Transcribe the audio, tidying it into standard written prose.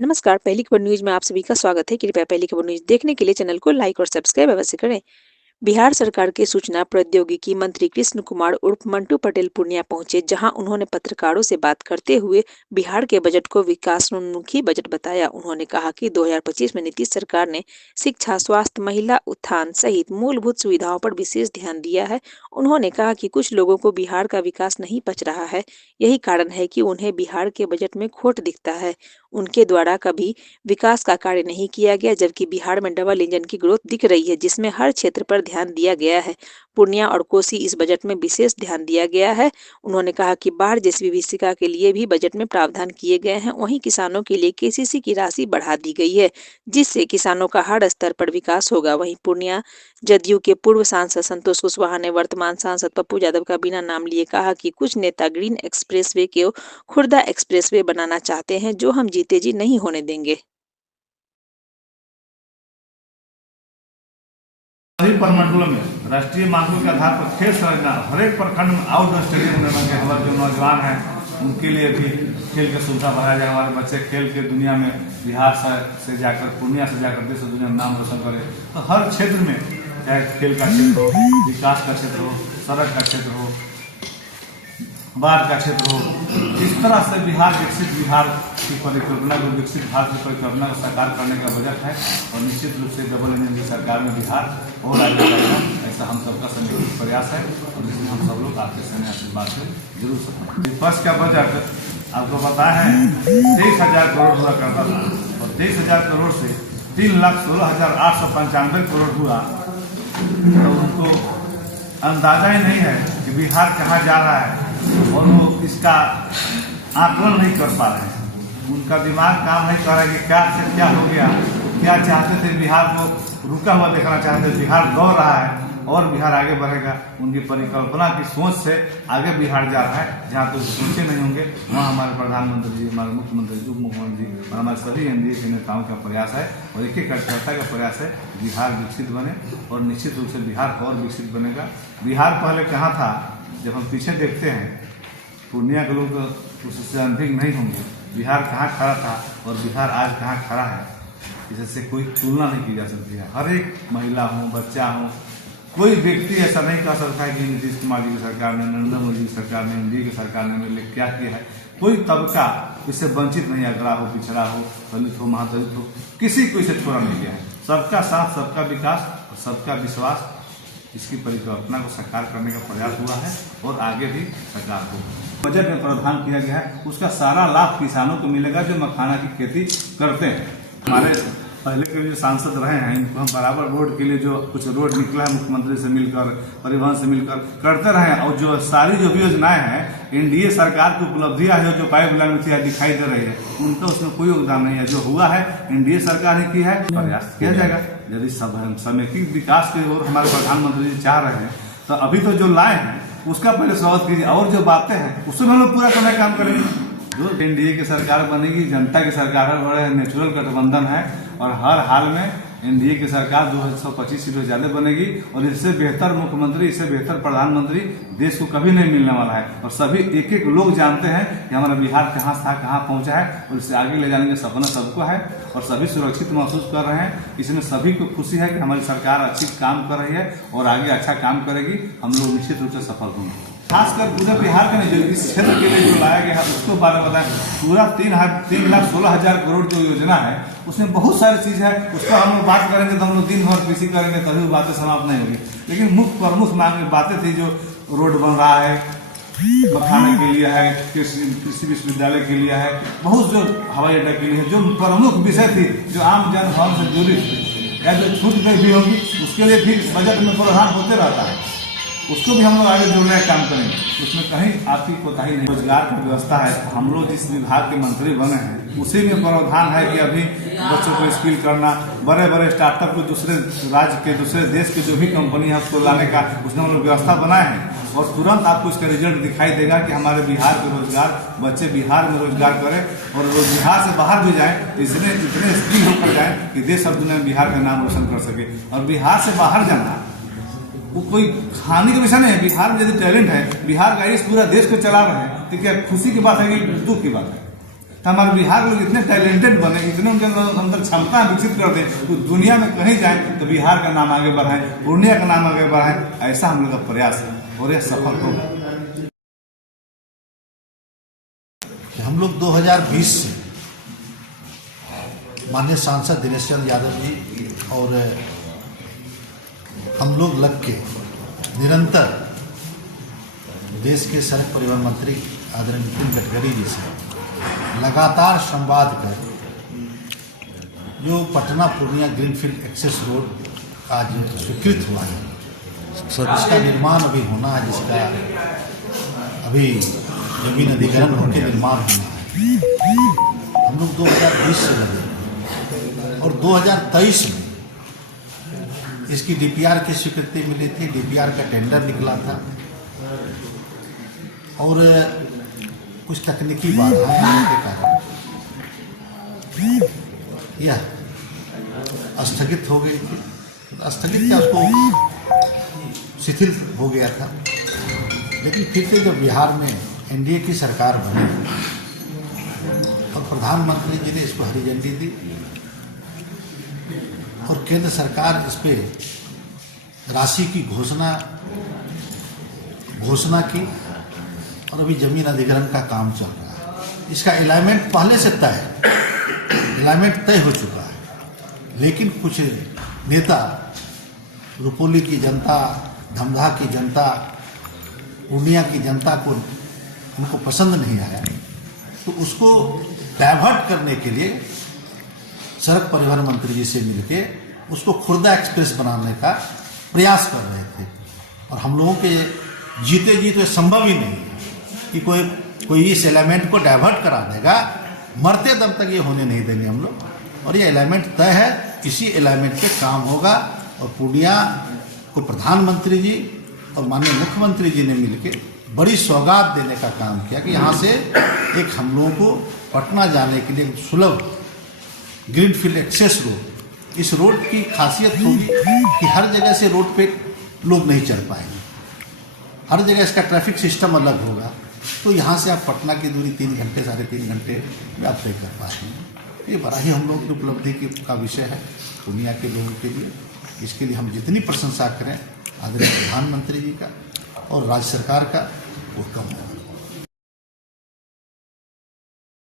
नमस्कार। पहली खबर न्यूज में आप सभी का स्वागत है। कृपया पहली खबर न्यूज देखने के लिए चैनल को लाइक और सब्सक्राइब अवश्य करें। बिहार सरकार के सूचना प्रौद्योगिकी मंत्री कृष्ण कुमार उर्फ मंटू पटेल पूर्णिया पहुंचे, जहां उन्होंने पत्रकारों से बात करते हुए बिहार के बजट को विकासोन्मुखी बजट बताया। उन्होंने कहा कि 2025 में नीतीश सरकार ने शिक्षा, स्वास्थ्य, महिला उत्थान सहित मूलभूत सुविधाओं पर विशेष ध्यान दिया है। उन्होंने कहा कि कुछ लोगों को बिहार का विकास नहीं पच रहा है, यही कारण है कि उन्हें बिहार के बजट में खोट दिखता है। उनके द्वारा कभी विकास का कार्य नहीं किया गया, जबकि बिहार में डबल इंजन की ग्रोथ दिख रही है, जिसमें हर क्षेत्र पर ध्यान दिया गया है। पूर्णिया और कोसी इस बजट में विशेष ध्यान दिया गया है। उन्होंने कहा कि बाढ़ जैसी विभीषिका के लिए भी बजट में प्रावधान किए गए हैं। वहीं किसानों के लिए केसीसी की राशि बढ़ा दी गई है, जिससे किसानों का हर स्तर पर विकास होगा। वहीं पूर्णिया जदयू के पूर्व सांसद संतोष कुशवाहा ने वर्तमान सांसद पप्पू यादव का बिना नाम लिए कहा कि कुछ नेता ग्रीन एक्सप्रेसवे को खुर्दा एक्सप्रेसवे बनाना चाहते हैं, जो हम जीते जी नहीं होने देंगे। सभी प्रमंडलों में राष्ट्रीय मांगों के आधार पर खेल संरचना हर एक प्रखंड में आउटडोर स्टेडियम निर्माण के हमारे जो नौजवान हैं उनके लिए भी खेल की सुविधा बढ़ाया जाए। हमारे बच्चे खेल के दुनिया में बिहार से जाकर पूर्णिया से जाकर देश और दुनिया में नाम रोशन करें। तो हर क्षेत्र में, चाहे खेल का क्षेत्र हो, विकास का क्षेत्र हो, सड़क का क्षेत्र हो, बाढ़ का क्षेत्र हो, इस तरह से बिहार विकसित बिहार की परिकल्पना को विकसित भारत की परिकल्पना को साकार करने का बजट है। और निश्चित रूप से डबल इंजन की सरकार में बिहार और आगे बढ़ेगा, ऐसा हम सबका संयुक्त प्रयास है और जिसमें हम सब लोग आपके समय आशीर्वाद से जरूर सफल। विपक्ष का बजट आपको पता है 23,000 करोड़ हुआ करता था और 23,000 करोड़ से 3,16,895 करोड़ हुआ। तो उनको अंदाजा ही नहीं है कि बिहार कहाँ जा रहा है और वो इसका आकलन नहीं कर पा रहे हैं। उनका दिमाग काम नहीं कर रहा है कि क्या से क्या हो गया। क्या चाहते थे, बिहार को रुका हुआ देखना चाहते थे, बिहार दौड़ रहा है और बिहार आगे बढ़ेगा। उनकी परिकल्पना की सोच से आगे बिहार जा रहा है। जहाँ तो सोचे नहीं होंगे वहाँ हमारे प्रधानमंत्री जी, हमारे मुख्यमंत्री जी, उप मुख्यमंत्री जी और हमारे सभी एनडीए के नेताओं का प्रयास है और एक कार्यकर्ता का प्रयास है बिहार विकसित बने। और निश्चित रूप से बिहार और विकसित बनेगा। बिहार पहले कहाँ था, जब हम पीछे देखते हैं पूर्णिया के लोग तो उससे अधिक नहीं होंगे। बिहार कहाँ खड़ा था और बिहार आज कहाँ खड़ा है, इससे कोई तुलना नहीं की जा सकती है। हर एक महिला हो, बच्चा हो, कोई व्यक्ति ऐसा नहीं कह सकता है कि नीतीश कुमार जी की सरकार ने, नरेंद्र मोदी जी की सरकार ने, एनडीए की सरकार ने मेरे लिए क्या किया है। कोई तबका इससे वंचित नहीं, अगड़ा हो, पिछड़ा हो, दलित हो, महादलित हो, किसी को इसे छोड़ा नहीं गया है। सबका साथ, सबका विकास और सबका विश्वास, इसकी परिकल्पना को साकार करने का प्रयास हुआ है और आगे भी साकार होगा। बजट में प्रावधान किया गया है, उसका सारा लाभ किसानों को मिलेगा जो मखाना की खेती करते हैं। हमारे पहले के जो सांसद रहे हैं, इनको हम बराबर रोड के लिए जो कुछ रोड निकला है मुख्यमंत्री से मिलकर, परिवहन से मिलकर करते रहे। और जो सारी जो भी योजनाएं हैं, एनडीए सरकार की उपलब्धियां है जो पाइपलाइन में दिखाई दे रही है, उनका उसमें कोई योगदान नहीं है। जो हुआ है एनडीए सरकार ने की है, प्रयास किया जाएगा। यदि समेकित विकास की ओर हमारे प्रधानमंत्री जी चाह रहे हैं तो अभी तो जो लाए हैं उसका पहले स्वागत कीजिए और जो बातें हैं उसमें हम लोग पूरा करने का काम करेंगे। जो एनडीए की सरकार बनेगी, जनता की सरकार है, बड़े नेचुरल गठबंधन है और हर हाल में एनडीए की सरकार 225 सीटों ज्यादा बनेगी और इससे बेहतर मुख्यमंत्री, इससे बेहतर प्रधानमंत्री देश को कभी नहीं मिलने वाला है। और सभी एक एक लोग जानते हैं कि हमारा बिहार कहाँ था, कहाँ पहुंचा है और इसे आगे ले जाने का सपना सबको है और सभी सुरक्षित महसूस कर रहे हैं। इसमें सभी को खुशी है कि हमारी सरकार अच्छी काम कर रही है और आगे अच्छा काम करेगी। हम लोग निश्चित रूप से सफल होंगे। खासकर पूरे बिहार का नहीं, जो इस क्षेत्र के लिए जो लाया गया है उसको बारे में बताएं। पूरा 3,16,000 करोड़ जो योजना है उसमें बहुत सारी चीज है। उसका हम लोग बात करेंगे तो हम लोग दिन भर कृषि करेंगे तभी बातें समाप्त नहीं होगी। लेकिन मुख्य प्रमुख मांग बातें थी, जो रोड बन रहा है, मखाने के लिए है, कृषि विश्वविद्यालय के लिए है, बहुत जो हवाई अड्डा के लिए है, जो प्रमुख विषय थी जो आम जनभाव से जुड़ी थी या जो छूट गई भी होगी, उसके लिए भी बजट में प्रावधान होते रहता है। उसको भी हम लोग आगे जोड़ने का काम करेंगे। उसमें कहीं आपकी कोताही नहीं। रोजगार की व्यवस्था है, हम लोग जिस विभाग के मंत्री बने हैं उसी में प्रावधान है कि अभी बच्चों को स्किल करना, बड़े बड़े स्टार्टअप को दूसरे राज्य के, दूसरे देश के जो भी कंपनी है उसको लाने का उसने हम लोग व्यवस्था बनाए हैं। और तुरंत आपको इसका रिजल्ट दिखाई देगा कि हमारे बिहार के रोजगार, बच्चे बिहार में रोजगार करें और वो बिहार से बाहर भी जाएं, इतने स्किल होकर जाएं कि देश और दुनिया में बिहार का नाम रोशन कर सके। और बिहार से बाहर जाना वो कोई हानि का विषय नहीं है। बिहार में यदि टैलेंट है, बिहार का इस पूरा देश को चला रहे हैं, तो क्या खुशी की बात है कि दुख की बात है। तो हमारे बिहार लोग इतने टैलेंटेड बने, इतने उनके अंदर क्षमता विकसित कर दें तो दुनिया में कहीं जाए तो बिहार का नाम आगे बढ़ाएं, पूर्णिया का नाम आगे बढ़ाएं, ऐसा हम लोग का प्रयास है और यह सफल होगा। हम लोग 2020 से माननीय सांसद दिनेश चंद्र यादव जी और हम लोग लग के निरंतर देश के सड़क परिवहन मंत्री आदरणीय नितिन गडकरी जी से लगातार संवाद कर जो Patna Purnia greenfield access road आज स्वीकृत हुआ है, इसका निर्माण अभी होना है, जिसका अभी जमीन अधिग्रहण होकर निर्माण होना है। हम लोग 2020 से लगे और 2023 में इसकी डीपीआर की स्वीकृति मिली थी, डीपीआर का टेंडर निकला था और कुछ तकनीकी बाधाएं आने के कारण यह स्थगित हो गई थी। स्थगित क्या, उसको शिथिल हो गया था। लेकिन फिर से जब बिहार में एनडीए की सरकार बनी और प्रधानमंत्री जी ने इसको हरी झंडी दी और केंद्र सरकार इस पे राशि की घोषणा की और अभी जमीन अधिग्रहण का काम चल रहा है। इसका अलाइनमेंट पहले से तय हो चुका है, लेकिन कुछ नेता, रुपोली की जनता, धमधा की जनता, पूर्णिया की जनता को उनको पसंद नहीं आया, तो उसको डाइवर्ट करने के लिए सड़क परिवहन मंत्री जी से मिलके उसको खुर्दा एक्सप्रेस बनाने का प्रयास कर रहे थे। और हम लोगों के जीते जी तो संभव ही नहीं है कि कोई इस एलिमेंट को डाइवर्ट करा देगा। मरते दम तक ये होने नहीं देंगे हम लोग, और ये एलिमेंट तय है, इसी एलिमेंट पे काम होगा। और पूर्णिया को प्रधानमंत्री जी और माननीय मुख्यमंत्री जी ने मिलकर बड़ी सौगात देने का काम किया कि यहाँ से एक हम लोगों को पटना जाने के लिए सुलभ ग्रीनफील्ड एक्सेस रोड, इस रोड की खासियत होगी कि हर जगह से रोड पे लोग नहीं चल पाएंगे, हर जगह इसका ट्रैफिक सिस्टम अलग होगा। तो यहाँ से आप पटना की दूरी 3 घंटे 3.5 घंटे में आप तय कर पाएंगे। ये बड़ा ही हम लोग की उपलब्धि का विषय है दुनिया के लोगों के लिए। इसके लिए हम जितनी प्रशंसा करें आदरणीय प्रधानमंत्री जी का और राज्य सरकार का, वो कम है।